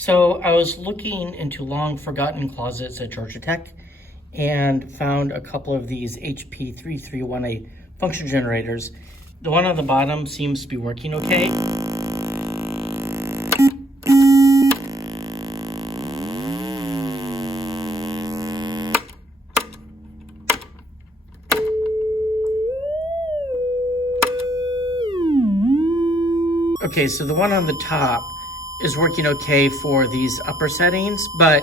So I was looking into long forgotten closets at Georgia Tech and found a couple of these HP 3318 function generators. The one on the bottom seems to be working okay. Okay, so the one on the top is working okay for these upper settings, but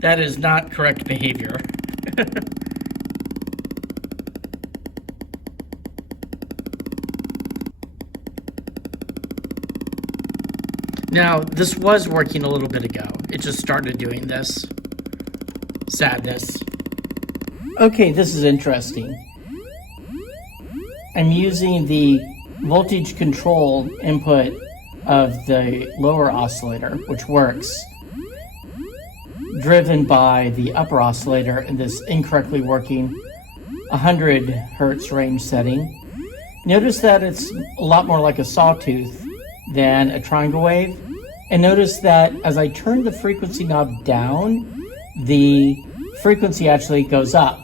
that is not correct behavior. Now, this was working a little bit ago. It just started doing this. Sadness. Okay, this is interesting. I'm using the voltage control input of the lower oscillator, which works, driven by the upper oscillator in this incorrectly working 100 hertz range setting. Notice that it's a lot more like a sawtooth than a triangle wave. And notice that as I turn the frequency knob down, the frequency actually goes up.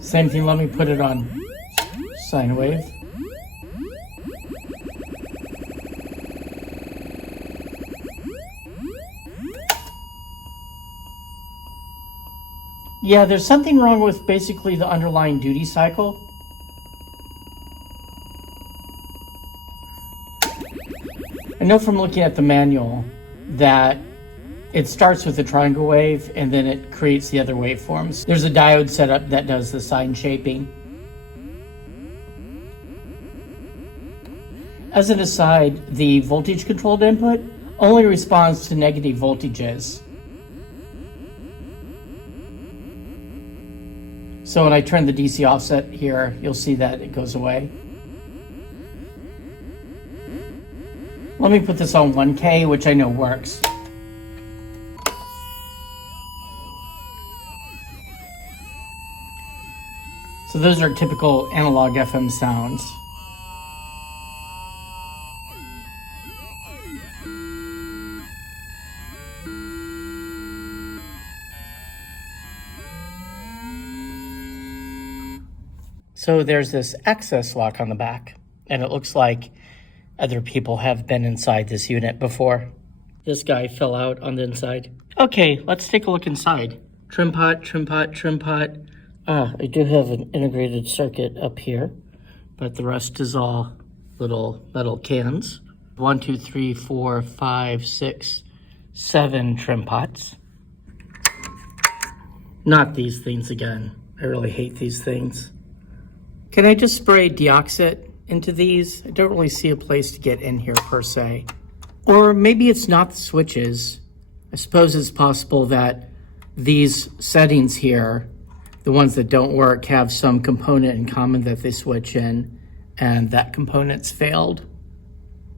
Same thing, let me put it on sine wave. Yeah, there's something wrong with basically the underlying duty cycle. I know from looking at the manual that it starts with a triangle wave and then it creates the other waveforms. There's a diode setup that does the sine shaping. As an aside, the voltage controlled input only responds to negative voltages. So when I turn the DC offset here, you'll see that it goes away. Let me put this on 1K, which I know works. So those are typical analog FM sounds. So there's this access lock on the back, and it looks like other people have been inside this unit before. This guy fell out on the inside. Okay, let's take a look inside. Trim pot, trim pot, trim pot. I do have an integrated circuit up here, but the rest is all little metal cans. 1, 2, 3, 4, 5, 6, 7 trim pots. Not these things again. I really hate these things. Can I just spray DeoxIT into these? I don't really see a place to get in here per se. Or maybe it's not the switches. I suppose it's possible that these settings here, the ones that don't work, have some component in common that they switch in, and that component's failed.